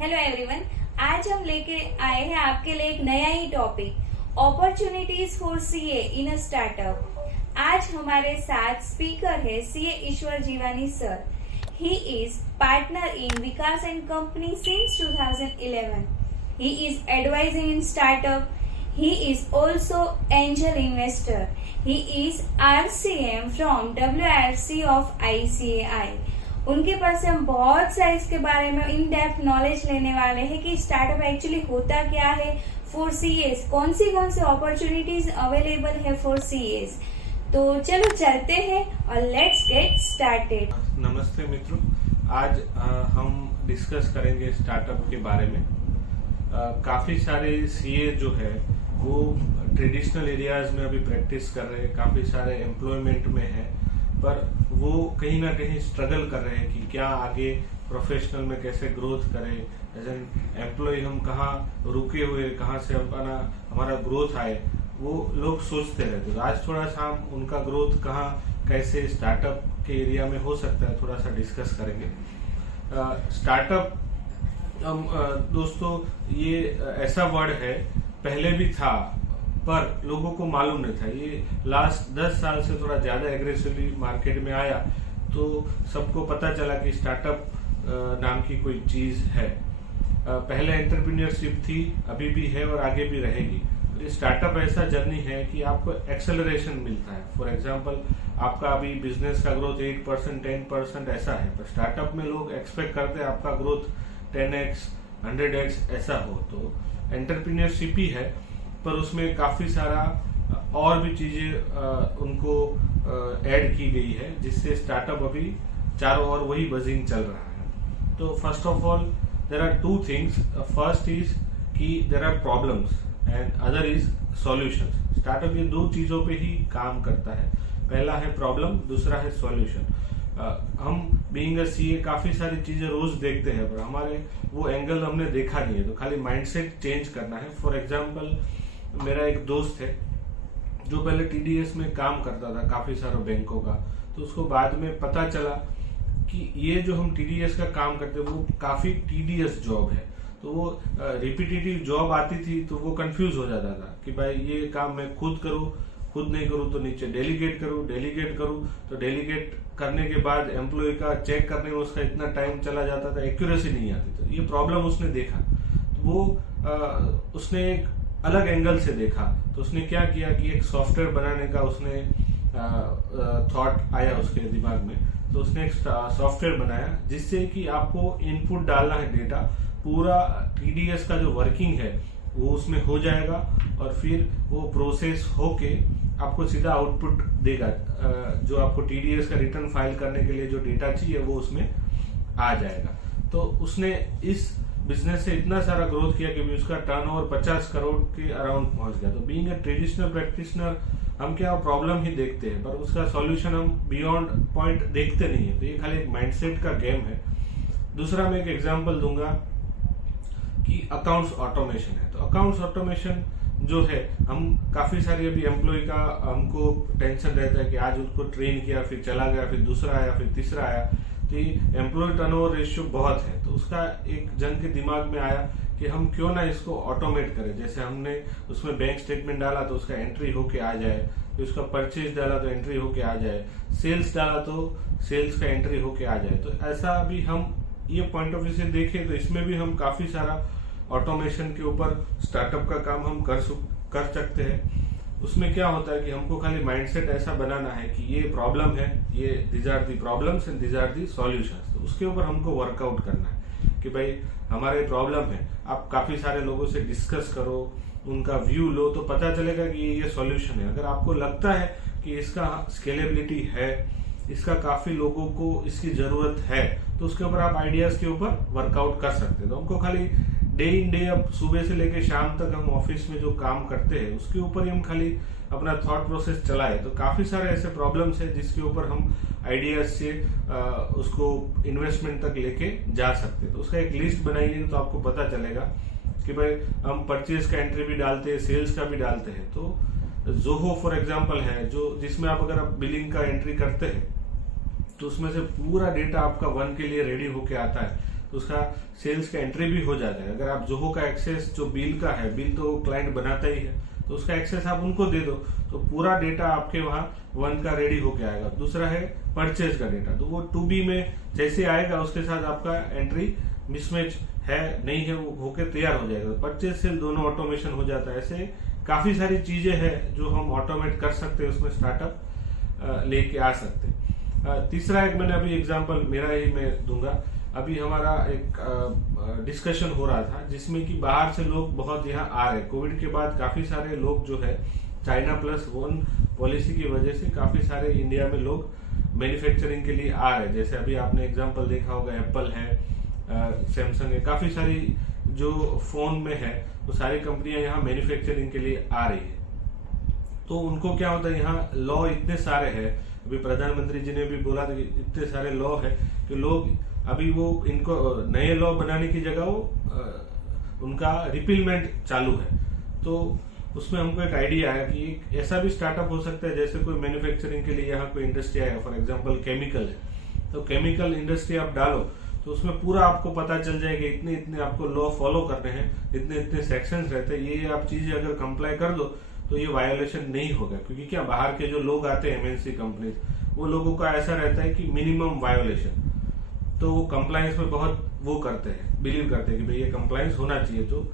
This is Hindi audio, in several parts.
Hello everyone. आज हम लेके आए हैं आपके लिए एक नया ही topic, opportunities for CA in a startup. आज हमारे साथ स्पीकर है CA Ishwar Jiwani sir. He is partner in Vikas and company since 2011. He is advising in startup. He is also angel investor. He is RCM from WRC of ICAI. उनके पास हम बहुत सा इसके बारे में इन डेप्थ नॉलेज लेने वाले हैं कि स्टार्टअप एक्चुअली होता क्या है फॉर सीएस, कौन सी अपॉर्चुनिटीज अवेलेबल है फॉर सीएस। तो चलो चलते हैं और लेट्स गेट स्टार्टेड। नमस्ते मित्रों, आज हम डिस्कस करेंगे स्टार्टअप के बारे में। काफी सारे सीए जो है वो ट्रेडिशनल एरियाज में अभी प्रैक्टिस कर रहे हैं, काफी सारे एम्प्लॉयमेंट में है, पर वो कहीं ना कहीं स्ट्रगल कर रहे हैं कि क्या आगे प्रोफेशनल में कैसे ग्रोथ करें। एज एन एम्प्लॉय हम कहाँ रुके हुए, कहाँ से हमारा ग्रोथ आए, वो लोग सोचते रहते। तो आज थोड़ा सा हम उनका ग्रोथ कहाँ कैसे स्टार्टअप के एरिया में हो सकता है थोड़ा सा डिस्कस करेंगे। स्टार्टअप दोस्तों ये ऐसा वर्ड है, पहले भी था पर लोगों को मालूम नहीं था। ये लास्ट 10 साल से थोड़ा ज्यादा एग्रेसिवली मार्केट में आया तो सबको पता चला कि स्टार्टअप नाम की कोई चीज है। पहले एंटरप्रेन्योरशिप थी, अभी भी है और आगे भी रहेगी। स्टार्टअप ऐसा जर्नी है कि आपको एक्सेलरेशन मिलता है। फॉर एग्जांपल आपका अभी बिजनेस का ग्रोथ 8% 10% ऐसा है, पर स्टार्टअप में लोग एक्सपेक्ट करते हैं आपका ग्रोथ 10x 100x ऐसा हो। तो एंटरप्रेन्योरशिप ही है, पर उसमें काफी सारा और भी चीजें उनको ऐड की गई है, जिससे स्टार्टअप अभी चारों ओर वही बजिंग चल रहा है। तो first of all there are two things. First is कि there are problems and other is solutions. Startup ये दो चीजों पे ही काम करता है। पहला है प्रॉब्लम, दूसरा है सॉल्यूशन। हम बीइंग अ सीए काफी सारी चीजें रोज देखते हैं, पर हमारे वो एंगल हमने देखा नहीं है, तो खाली माइंडसेट चेंज करना है। फॉर एग्जांपल मेरा एक दोस्त है जो पहले टीडीएस में काम करता था काफी सारे बैंकों का, तो उसको बाद में पता चला कि ये जो हम टीडीएस का काम करते हैं वो काफी टीडीएस जॉब है। तो वो रिपीटेटिव जॉब आती थी तो वो कंफ्यूज हो जाता था कि भाई ये काम मैं खुद करूं, खुद नहीं करूं तो नीचे डेलीगेट करूं, डेलीगेट करूं तो डेलीगेट करने के बाद एम्प्लॉय का चेक करने में उसका इतना टाइम चला जाता था, एक्यूरेसी नहीं आती। तो ये प्रॉब्लम उसने देखा, तो वो उसने एक अलग एंगल से देखा। तो उसने क्या किया कि एक सॉफ्टवेयर बनाने का उसने थॉट आया उसके दिमाग में। तो उसने एक सॉफ्टवेयर बनाया जिससे कि आपको इनपुट डालना है डेटा, पूरा टीडीएस का जो वर्किंग है वो उसमें हो जाएगा और फिर वो प्रोसेस होके आपको सीधा आउटपुट देगा। जो आपको टीडीएस का रिटर्न फाइल करने के लिए जो डेटा चाहिए वो उसमें आ जाएगा। तो उसने इस बिजनेस से इतना सारा ग्रोथ किया कि उसका टर्नओवर 50 करोड़ के अराउंड पहुंच गया। तो बीइंग अ ट्रेडिशनल प्रैक्टिशनर हम क्या प्रॉब्लम ही देखते हैं, पर उसका सॉल्यूशन हम बियॉन्ड पॉइंट देखते नहीं है। तो ये खाली एक माइंडसेट का गेम है। दूसरा मैं एक एग्जांपल दूंगा कि अकाउंट्स ऑटोमेशन है। तो अकाउंट्स ऑटोमेशन जो है, हम काफी सारी अभी एम्प्लॉय का हमको टेंशन रहता है कि आज उसको ट्रेन किया, फिर चला गया, फिर दूसरा आया, फिर तीसरा आया। तो एम्प्लॉय टर्नओवर रेशियो बहुत है। तो उसका एक जन के दिमाग में आया कि हम क्यों ना इसको ऑटोमेट करें। जैसे हमने उसमें बैंक स्टेटमेंट डाला तो उसका एंट्री होके आ जाए, तो उसका परचेज डाला तो एंट्री होके आ जाए, सेल्स डाला तो सेल्स का एंट्री होके आ जाए। तो ऐसा अभी हम ये पॉइंट ऑफ व्यू से देखें तो इसमें भी हम काफी सारा ऑटोमेशन के ऊपर स्टार्टअप का काम हम कर सकते हैं। उसमें क्या होता है कि हमको खाली माइंडसेट ऐसा बनाना है कि ये प्रॉब्लम है, ये these are the problems and these are the solutions. तो उसके ऊपर हमको वर्कआउट करना है कि भाई हमारे प्रॉब्लम है। आप काफी सारे लोगों से डिस्कस करो, उनका व्यू लो, तो पता चलेगा कि ये सॉल्यूशन है। अगर आपको लगता है कि इसका स्केलेबिलिटी है, इसका काफी लोगों को इसकी जरूरत है, तो उसके ऊपर आप आइडियाज के ऊपर वर्कआउट कर सकते हैं। तो हमको खाली डे इन डे, अब सुबह से लेकर शाम तक हम ऑफिस में जो काम करते हैं उसके ऊपर ही हम खाली अपना थॉट प्रोसेस चलाए तो काफी सारे ऐसे प्रॉब्लम्स है जिसके ऊपर हम आइडियाज से उसको इन्वेस्टमेंट तक लेके जा सकते हैं। तो उसका एक लिस्ट बनाइए तो आपको पता चलेगा कि भाई हम परचेज का एंट्री भी डालते हैं, सेल्स का भी डालते हैं। तो जोहो फॉर एग्जांपल है जो जिसमें आप अगर आप बिलिंग का एंट्री करते हैं तो उसमें से पूरा डेटा आपका वन के लिए रेडी होके आता है। तो उसका सेल्स का एंट्री भी हो जाता है। अगर आप जोहो का एक्सेस जो बिल का है, बिल तो क्लाइंट बनाता ही है, तो उसका एक्सेस आप उनको दे दो तो पूरा डेटा आपके वहां वन का रेडी होके आएगा। दूसरा है परचेज का डेटा, तो वो 2B में जैसे आएगा उसके साथ आपका एंट्री मिसमैच है नहीं है वो होके तैयार हो जाएगा। परचेज सेल दोनों ऑटोमेशन हो जाता है। ऐसे काफी सारी चीजें हैं जो हम ऑटोमेट कर सकते हैं, उसमें स्टार्टअप लेके आ सकते हैं। तीसरा एक मैंने अभी एग्जांपल मेरा ही मैं दूंगा। अभी हमारा एक डिस्कशन हो रहा था जिसमें कि बाहर से लोग बहुत यहाँ आ रहे हैं। कोविड के बाद काफी सारे लोग जो है China+1 पॉलिसी की वजह से काफी सारे इंडिया में लोग मैन्युफैक्चरिंग के लिए आ रहे हैं। जैसे अभी आपने एग्जांपल देखा होगा, एप्पल है, सैमसंग है, काफी सारी जो फोन में है वो सारी कंपनियां यहाँ मैन्युफैक्चरिंग के लिए आ रही है। तो उनको क्या होता है, यहाँ लॉ इतने सारे हैं, अभी प्रधानमंत्री जी ने भी बोला था कि इतने सारे लॉ है कि लोग अभी वो इनको नए लॉ बनाने की जगह वो उनका रिपीलमेंट चालू है। तो उसमें हमको एक आइडिया है कि एक ऐसा भी स्टार्टअप हो सकता है, जैसे कोई मैन्युफैक्चरिंग के लिए यहाँ कोई इंडस्ट्री है, फॉर एग्जांपल केमिकल है, तो केमिकल इंडस्ट्री आप डालो तो उसमें पूरा आपको पता चल जाएगा इतने इतने आपको लॉ फॉलो करने हैं, इतने इतने सेक्शंस रहते हैं, ये आप चीजें अगर कंप्लाई कर दो तो ये वायोलेशन नहीं होगा। क्योंकि क्या बाहर के जो लोग आते हैं MNC कंपनी, वो लोगों का ऐसा रहता है कि मिनिमम वायोलेशन, तो वो कंप्लायंस में बहुत वो करते हैं, बिलीव करते हैं कि भाई ये कंप्लायंस होना चाहिए तो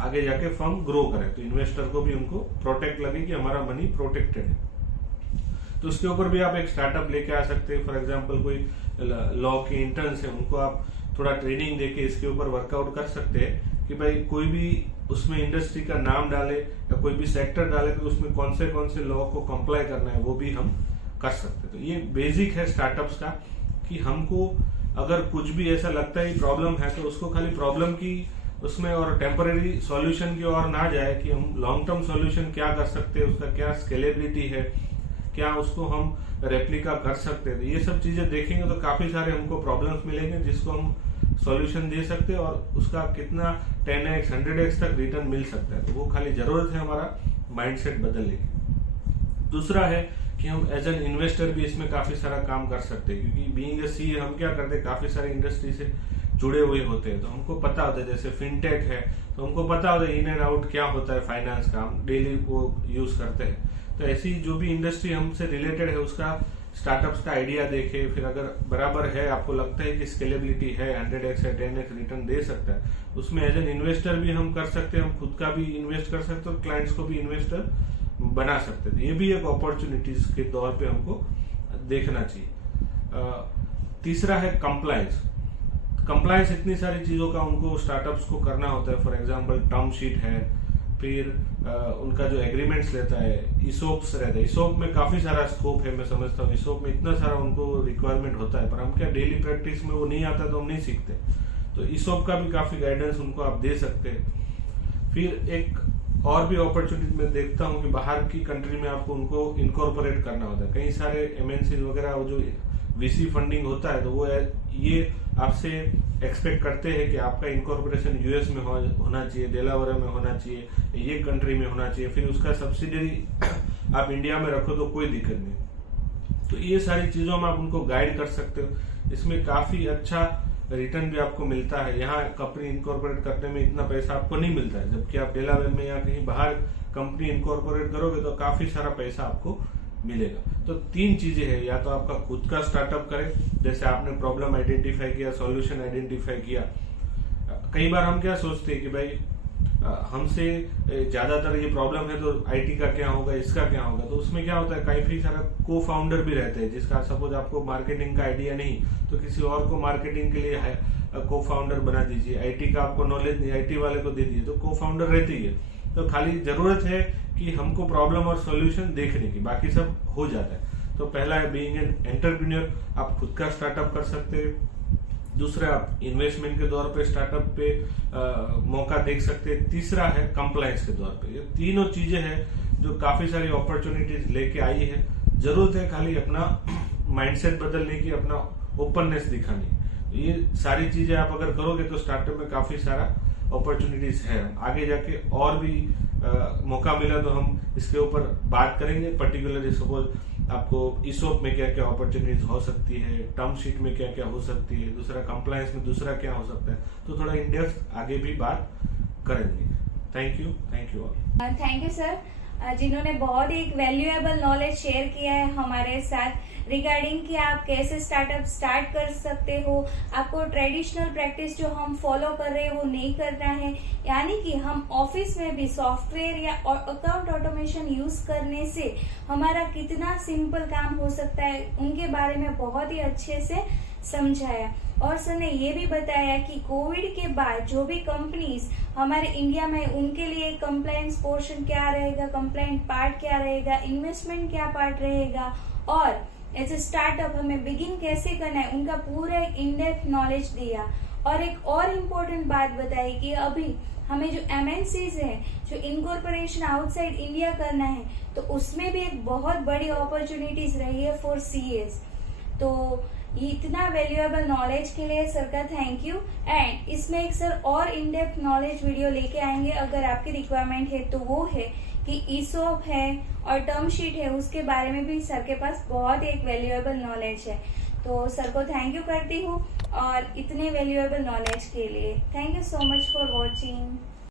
आगे जाके फर्म ग्रो करे, तो इन्वेस्टर को भी उनको प्रोटेक्ट लगे कि हमारा मनी प्रोटेक्टेड है। तो उसके ऊपर भी आप एक स्टार्टअप लेके आ सकते हैं। फॉर एग्जांपल कोई लॉ के इंटर्न्स है, उनको आप थोड़ा ट्रेनिंग देके इसके ऊपर वर्कआउट कर सकते हैं कि भाई कोई भी उसमें इंडस्ट्री का नाम डाले या कोई भी सेक्टर डाले तो उसमें कौन से लॉ को कंप्लाई करना है वो भी हम कर सकते हैं। तो ये बेसिक है स्टार्टअप्स का कि हमको अगर कुछ भी ऐसा लगता है प्रॉब्लम है तो उसको खाली प्रॉब्लम की उसमें और टेम्पररी सॉल्यूशन की ओर ना जाए कि हम लॉन्ग टर्म सॉल्यूशन क्या कर सकते हैं, उसका क्या स्केलेबिलिटी है, क्या उसको हम रेप्लिका कर सकते हैं। ये सब चीजें देखेंगे तो काफी सारे हमको प्रॉब्लम्स मिलेंगे जिसको हम सॉल्यूशन दे सकते हैं और उसका कितना 10x 100x तक रिटर्न मिल सकता है। तो वो खाली जरूरत है हमारा माइंडसेट बदलने की। दूसरा है कि हम एज एन इन्वेस्टर भी इसमें काफी सारा काम कर सकते हैं, क्योंकि बीइंग ए सीए हम क्या करते हैं, काफी सारे इंडस्ट्री से जुड़े हुए होते हैं, तो हमको पता होता है। जैसे फिनटेक है तो हमको पता होता है इन एंड आउट क्या होता है फाइनेंस का, हम डेली वो यूज करते हैं। तो ऐसी जो भी इंडस्ट्री हमसे रिलेटेड है उसका स्टार्टअप्स का आइडिया देखे, फिर अगर बराबर है आपको लगता है कि स्केलेबिलिटी है 100x या 10x रिटर्न दे सकता है, उसमें एज एन इन्वेस्टर भी हम कर सकते हैं, हम खुद का भी इन्वेस्ट कर सकते हैं और क्लाइंट्स को भी इन्वेस्टर बना सकते हैं। ये भी एक अपॉर्चुनिटीज के तौर पे हमको देखना चाहिए। तीसरा है कंप्लायंस। कंप्लायंस इतनी सारी चीजों का उनको स्टार्टअप्स को करना होता है। फॉर एग्जांपल टर्म शीट है, फिर उनका जो एग्रीमेंट्स रहता है, ईसोप्स रहता है। ईसोप में काफी सारा स्कोप है, मैं समझता हूँ ईसोप में इतना सारा उनको रिक्वायरमेंट होता है, पर हम क्या डेली प्रैक्टिस में वो नहीं आता तो हम नहीं सीखते। तो ईसोप का भी काफी गाइडेंस उनको आप दे सकते हैं। फिर एक और भी अपॉर्चुनिटी मैं देखता हूँ कि बाहर की कंट्री में आपको उनको इनकॉर्पोरेट करना होता है। कई सारे MNCs वगैरह जो VC फंडिंग होता है तो वो ये आपसे एक्सपेक्ट करते हैं कि आपका इनकॉर्पोरेशन US में होना चाहिए, डेलावेयर में होना चाहिए, ये कंट्री में होना चाहिए, फिर उसका सब्सिडरी आप इंडिया में रखो तो कोई दिक्कत नहीं। तो ये सारी चीजों में आप उनको गाइड कर सकते हो। इसमें काफी अच्छा रिटर्न भी आपको मिलता है। यहाँ कंपनी इनकॉर्पोरेट करने में इतना पैसा आपको नहीं मिलता है, जबकि आप डेलावेयर में या कहीं बाहर कंपनी इनकॉर्पोरेट करोगे तो काफी सारा पैसा आपको मिलेगा। तो 3 चीजें हैं, या तो आपका खुद का स्टार्टअप करें, जैसे आपने प्रॉब्लम आइडेंटिफाई किया, सॉल्यूशन आइडेंटिफाई किया। कई बार हम क्या सोचते हैं कि भाई हमसे ज्यादातर ये प्रॉब्लम है तो IT का क्या होगा, इसका क्या होगा। तो उसमें क्या होता है काफी सारा को फाउंडर भी रहते हैं, जिसका सपोज आपको मार्केटिंग का आइडिया नहीं तो किसी और को मार्केटिंग के लिए को फाउंडर बना दीजिए। IT का आपको नॉलेज नहीं, IT वाले को दे दीजिए, तो को फाउंडर रहती है। तो खाली जरूरत है कि हमको प्रॉब्लम और सॉल्यूशन देखने की, बाकी सब हो जाता है। तो पहला है बीइंग एन एंटरप्रेन्योर, आप खुद का स्टार्टअप कर सकते हैं। दूसरा आप इन्वेस्टमेंट के तौर पे स्टार्टअप पे मौका देख सकते हैं। तीसरा है कंप्लायंस के तौर पे। ये तीनों चीजें हैं जो काफी सारी अपॉर्चुनिटीज लेके आई है। जरूरत है खाली अपना माइंडसेट बदलने की, अपना ओपननेस दिखाने की। ये सारी चीजें आप अगर करोगे तो स्टार्टअप में काफी सारा अपॉर्चुनिटीज है। आगे जाके और भी मौका मिला तो हम इसके ऊपर बात करेंगे। पर्टिकुलरली सपोज आपको ईसोप में क्या क्या अपॉर्चुनिटीज हो सकती है, टर्म शीट में क्या क्या हो सकती है, दूसरा कंप्लायंस में दूसरा क्या हो सकता है, तो थोड़ा इन डेप्थ आगे भी बात करेंगे। Thank you all. Thank you sir, जिन्होंने बहुत ही एक वैल्यूएबल नॉलेज शेयर किया है हमारे साथ रिगार्डिंग कि आप कैसे स्टार्टअप स्टार्ट कर सकते हो। आपको ट्रेडिशनल प्रैक्टिस जो हम फॉलो कर रहे हैं वो नहीं करना है, यानी कि हम ऑफिस में भी सॉफ्टवेयर या अकाउंट ऑटोमेशन यूज करने से हमारा कितना सिंपल काम हो सकता है, उनके बारे में बहुत ही अच्छे से समझाया। और सर ने ये भी बताया कि कोविड के बाद जो भी कंपनीज हमारे इंडिया में, उनके लिए कंप्लायंस पोर्शन क्या रहेगा, कंप्लायंट पार्ट क्या रहेगा, इन्वेस्टमेंट क्या पार्ट रहेगा, और एज ए स्टार्टअप हमें बिगिन कैसे करना है, उनका पूरा एक इन डेप्थ नॉलेज दिया। और एक और इम्पोर्टेंट बात बताई कि अभी हमें जो MNCs है, जो इनकॉर्पोरेशन आउटसाइड इंडिया करना है, तो उसमें भी एक बहुत बड़ी अपॉर्चुनिटीज रही है फॉर CAs। तो इतना वैल्यूएबल नॉलेज के लिए सर का थैंक यू। एंड इसमें एक सर और इन डेप्थ नॉलेज वीडियो लेके आएंगे, अगर आपकी रिक्वायरमेंट है तो वो है कि ईसोप है और टर्म शीट है, उसके बारे में भी सर के पास बहुत एक वैल्यूएबल नॉलेज है। तो सर को थैंक यू करती हूँ और इतने वैल्यूएबल नॉलेज के लिए। Thank you so much for watching.